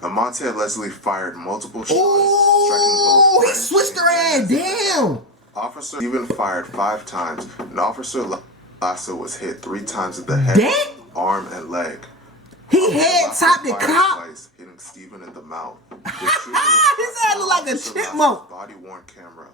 Amante allegedly fired multiple shots, striking Oh, both he switched her ass down. Officer even fired 5 times, and Officer Lasso was hit 3 times in the head, arm, and leg. He head topped the cop. Twice, hitting Steven in the mouth. His ass look like a chipmunk. Body-worn camera.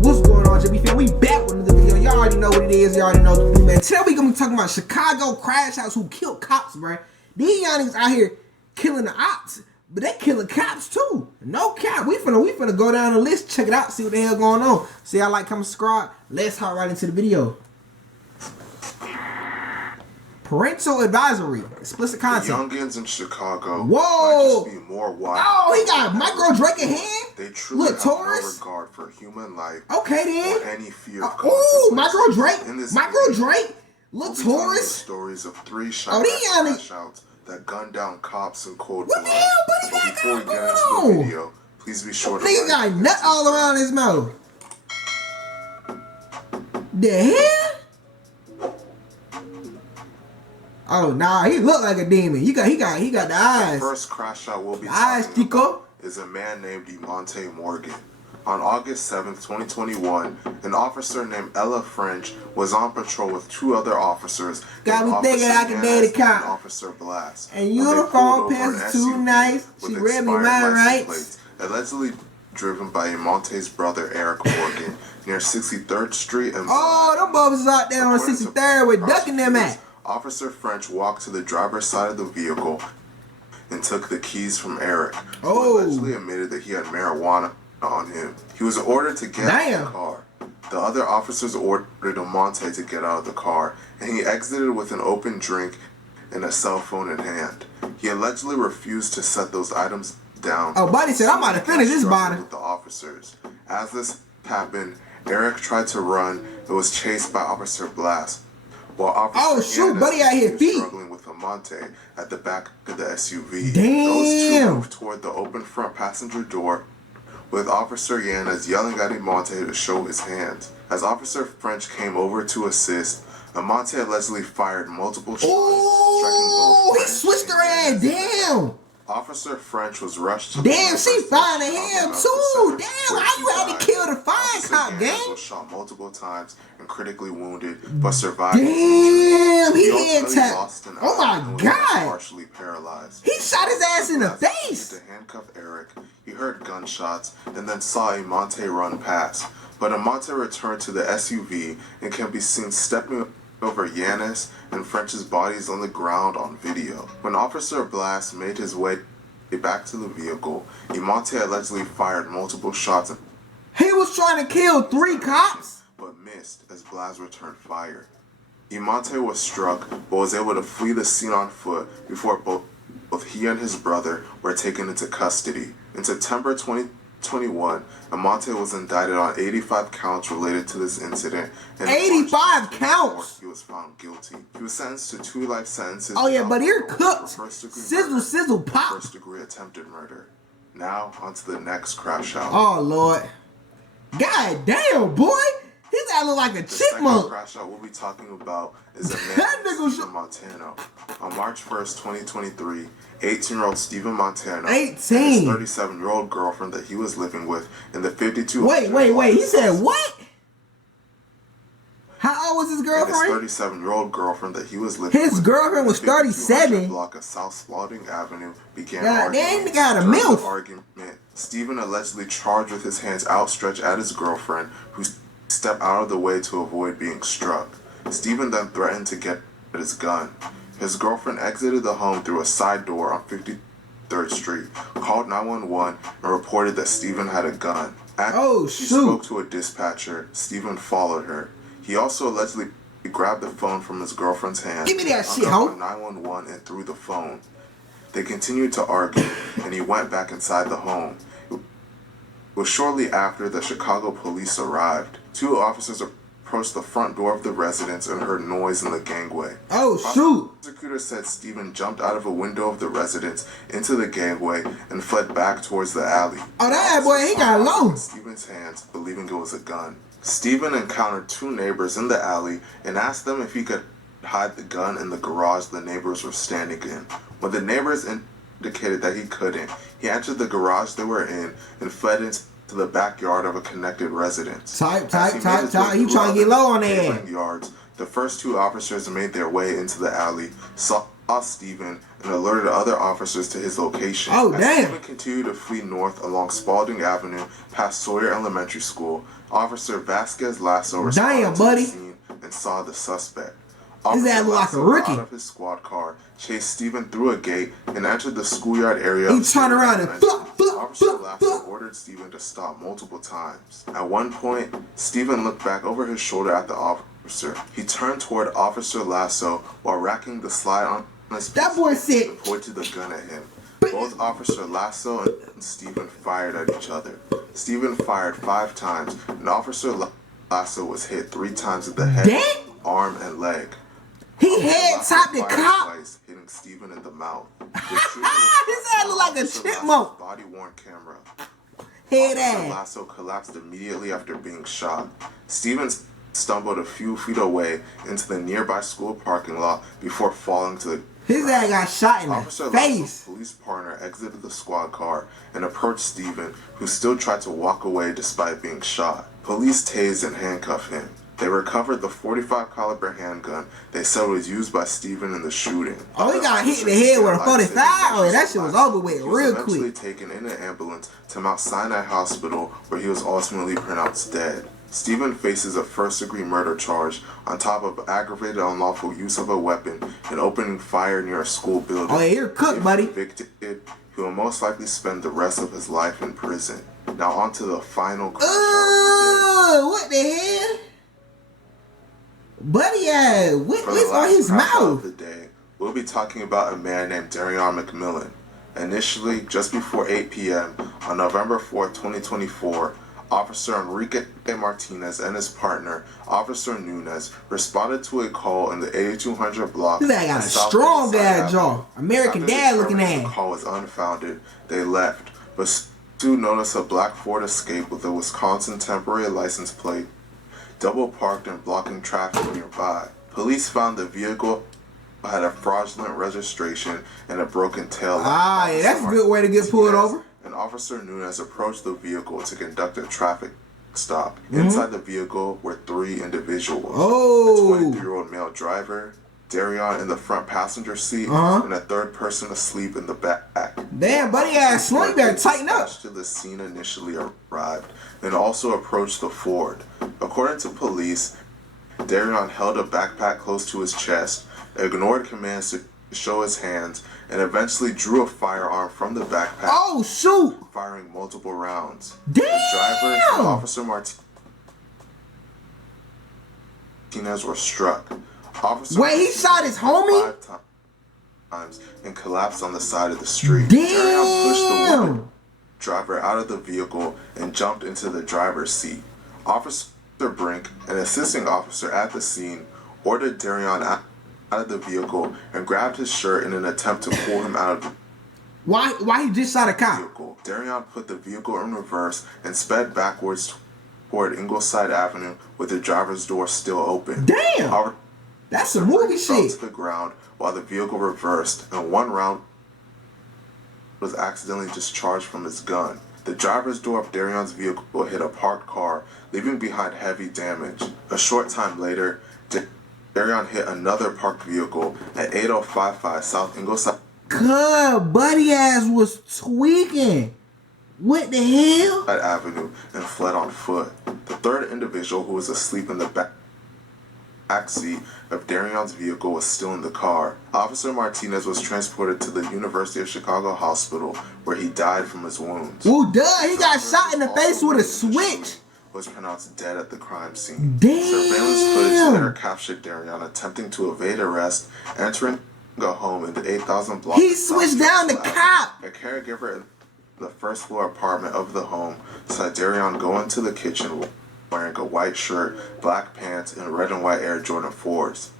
What's going on, JB fam? We back with another video. Y'all already know what it is. Y'all already know the thing, man. Today we gonna be talking about Chicago crash house who killed cops, bruh. These young niggas out here killing the ops, but they killing cops too. No cap. We finna go down the list, check it out, see what the hell going on. See y'all like, comment, subscribe. Let's hop right into the video. Parental advisory, explicit content. The youngins in Chicago whoa might just be more wild. Oh, he got micro Drake in hand. They truly have Taurus? no regard for human life. Okay then. Or any fear of oh, micro Drake. We'll Taurus. Stories of 3 crash outs that gunned down cops in cold blood. What the hell, buddy? But before we get into the video, please be sure to nigga got nut all around his mouth. The hell? Oh nah, he look like a demon. He got the eyes. The first crash out we'll be talking about is a man named Demonte Morgan. On August 7th, 2021, an officer named Ella French was on patrol with 2 other officers. Got me thinking I can date a cop. Officer Blast. And uniform pants too nice. She read me mine right. Allegedly driven by Monte's brother Eric Morgan near 63rd Street and oh, them bubbs out there on 63rd with ducking them at. Officer French walked to the driver's side of the vehicle and took the keys from Eric, who allegedly admitted that he had marijuana on him. He was ordered to get out of the car. The other officers ordered Monte to get out of the car, and he exited with an open drink and a cell phone in hand. He allegedly refused to set those items down. Oh, buddy said, I'm about to finish this body. With the officers. As this happened, Eric tried to run and was chased by Officer Blast. While Officer buddy out here struggling with Amante at the back of the SUV. Damn. Those 2 moved toward the open front passenger door, with Officer Yanez yelling at Amante to show his hands. As Officer French came over to assist, Amante allegedly fired multiple shots, striking both. He switched her ass down. Officer French was rushed to damn, she finding him too. Damn, how you had to kill the fine cop, gang? Was shot multiple times and critically wounded, but survived. Damn, he head tapped. Oh my god. Partially paralyzed. He shot his ass in the face. To handcuff Eric, he heard gunshots and then saw Amante run past. But Amante returned to the SUV and can be seen stepping over Yanez and French's bodies on the ground on video. When Officer Blast made his way back to the vehicle, Amante allegedly fired multiple shots. He was trying to kill 3 cops, but missed as Blast returned fire. Amante was struck, but was able to flee the scene on foot before both he and his brother were taken into custody. In September 2021, Amante was indicted on 85 counts related to this incident. And 85 counts? He was found guilty. He was sentenced to 2 life sentences. Oh yeah, but you're cooked. Sizzle pop. First-degree attempted murder. Now, on to the next crash out. Oh Lord. God damn, boy. His ass look like a chipmunk. The crash out we'll be talking about is a man from Montana. On March 1st, 2023, 18-year-old Steven Montana and his 37-year-old girlfriend that he was living with in the 52. Wait. He said what? How old was his girlfriend? His 37-year-old girlfriend that he was living with. His girlfriend was 37. Block of South Spalding Avenue began arguing. During the argument, Steven allegedly charged with his hands outstretched at his girlfriend, who stepped out of the way to avoid being struck. Steven then threatened to get his gun. His girlfriend exited the home through a side door on 53rd Street, called 911, and reported that Steven had a gun. After she spoke to a dispatcher, Steven followed her. He also allegedly grabbed the phone from his girlfriend's hand. Give me that shit, ho. 911 and threw the phone. They continued to argue, and he went back inside the home. It was shortly after the Chicago police arrived. 2 officers approached the front door of the residence and heard noise in the gangway. Oh, shoot. Prosecutors said Steven jumped out of a window of the residence into the gangway and fled back towards the alley. Oh, that boy, he got low. Steven's hands, believing it was a gun. Steven encountered 2 neighbors in the alley and asked them if he could hide the gun in the garage the neighbors were standing in. When the neighbors indicated that he couldn't, he entered the garage they were in and fled into the backyard of a connected residence. Type. He trying to get low on that. Yards. The first two officers made their way into the alley, saw Stephen, and alerted other officers to his location. Oh, As damn. Stephen continued to flee north along Spalding Avenue past Sawyer Elementary School, Officer Vasquez Lasso responded to the scene and saw the suspect. His ass look like a rookie. Out of his squad car, chased Stephen through a gate and entered the schoolyard area. He turned around and Officer Lasso ordered Stephen to stop multiple times. At one point, Stephen looked back over his shoulder at the officer. He turned toward Officer Lasso while racking the slide on his that boy said and pointed the gun at him. Both Officer Lasso and Stephen fired at each other. Stephen fired 5 times, and Officer Lasso was hit 3 times in the head, arm, and leg. He head-topped the cop. Twice, hitting Stephen in the mouth. His ass look like a chipmunk. Body-worn camera. Head Officer ass. Lasso collapsed immediately after being shot. Stephen stumbled a few feet away into the nearby school parking lot before falling to the His ass got shot in Officer the face. Lasso's police partner exited the squad car and approached Stephen, who still tried to walk away despite being shot. Police tased and handcuffed him. They recovered the .45 caliber handgun they said was used by Stephen in the shooting. Oh, he got hit in the head with a 45. Oh, that shit was over with real quick. He was eventually taken in an ambulance to Mount Sinai Hospital, where he was ultimately pronounced dead. Stephen faces a first-degree murder charge on top of aggravated unlawful use of a weapon and opening fire near a school building. Oh, yeah, you're cooked, buddy. If convicted, he will most likely spend the rest of his life in prison. Now on to the final crash out what the hell? Buddy, what's on his mouth? of the day, we'll be talking about a man named Darion McMillan. Initially, just before 8 p.m. on November 4th, 2024, Officer Enrique Martinez and his partner, Officer Nunez, responded to a call in the 8200 block. This guy got a strong ass jaw. American Dad looking at The call was unfounded. They left, but soon noticed a black Ford Escape with a Wisconsin temporary license plate double parked and blocking traffic nearby. Police found the vehicle had a fraudulent registration and a broken tail light. Yeah, that's a good way to get pulled over. And Officer Nunez approached the vehicle to conduct a traffic stop. Inside the vehicle were 3 individuals. Oh. A 23-year-old male driver, Darion in the front passenger seat, and a third person asleep in the back. Damn, buddy ass slow, you better tighten up. To the scene initially arrived and also approached the Ford. According to police, Darion held a backpack close to his chest, ignored commands to show his hands, and eventually drew a firearm from the backpack. Oh, shoot! Firing multiple rounds. Damn! The driver and Officer Martinez were struck. Wait, he shot his homie? 5 times and collapsed on the side of the street. Damn! Darion pushed the woman driver out of the vehicle and jumped into the driver's seat. Officer Brink, an assisting officer at the scene, ordered Darion out of the vehicle and grabbed his shirt in an attempt to pull him out of the Why he just shot a cop? vehicle. Darion put the vehicle in reverse and sped backwards toward Ingleside Avenue with the driver's door still open. Damn! That's some movie shit. To the ground while the vehicle reversed, and 1 round was accidentally discharged from his gun. The driver's door of Darion's vehicle hit a parked car, leaving behind heavy damage. A short time later, Darion hit another parked vehicle at 8055 South Ingleside Buddy ass was tweaking. What the hell? Avenue and fled on foot. The third individual, who was asleep in the back seat of Darion's vehicle, was still in the car. Officer Martinez was transported to the University of Chicago Hospital, where he died from his wounds. Well, duh, he got shot in the face with a switch. Was pronounced dead at the crime scene. Damn. Surveillance footage later captured Darion attempting to evade arrest, entering a home in the 8,000 block. He switched down the cop. A caregiver in the first floor apartment of the home saw Darion go into the kitchen wearing a white shirt, black pants, and red and white Air Jordan 4s.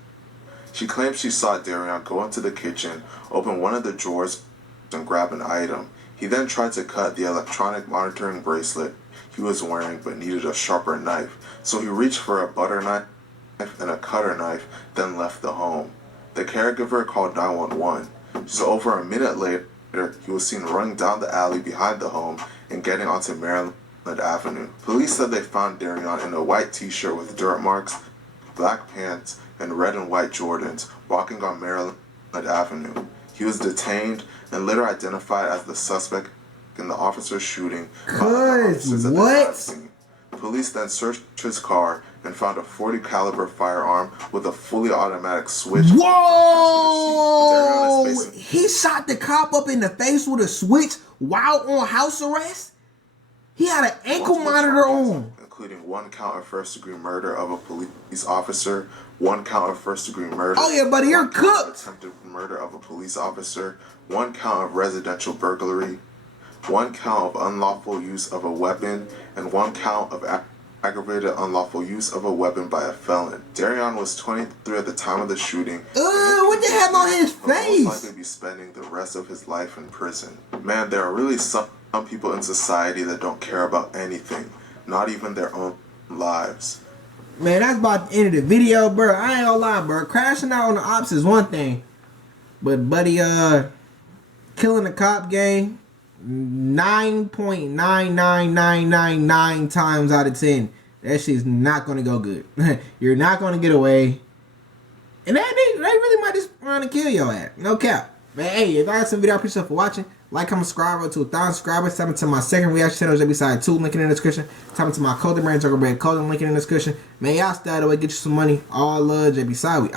She claims she saw Darion go into the kitchen, open one of the drawers, and grab an item. He then tried to cut the electronic monitoring bracelet he was wearing but needed a sharper knife, so he reached for a butter knife and a cutter knife, then left the home. The caregiver called 911. Just over a minute later, he was seen running down the alley behind the home and getting onto Maryland Avenue. Police said they found Darion in a white t-shirt with dirt marks, black pants, and red and white Jordans, walking on Maryland Avenue. He was detained and later identified as the suspect in the officer's shooting. What? Police then searched his car and found a .40 caliber firearm with a fully automatic switch. Whoa! He shot the cop up in the face with a switch while on house arrest? He had an ankle monitor on. Including 1 count of first-degree murder of a police officer, 1 count of first-degree murder. Oh yeah, buddy, you're cooked. Attempted murder of a police officer, 1 count of residential burglary, 1 count of unlawful use of a weapon, and 1 count of aggravated unlawful use of a weapon by a felon. Darion was 23 at the time of the shooting. What the hell on his face? Most likely be spending the rest of his life in prison. Man, there are really some people in society that don't care about anything, not even their own lives. Man, that's about the end of the video, bro. I ain't gonna lie, bro. Crashing out on the ops is one thing, but buddy, killing a cop gang, 9.99999 times out of 10, that shit's not gonna go good. You're not gonna get away, and they really might just want to kill your ass. No cap. Man, hey, if I had some video, I appreciate you for watching. Like, comment, subscribe to 1,000 subscribers. Tap into my second reaction channel, JBsiah 2, link in the description. Tap into my clothing brand, JungleBredClothing, link in the description. Man, y'all stay out of the way, get you some money. All love, JBsiah. We out.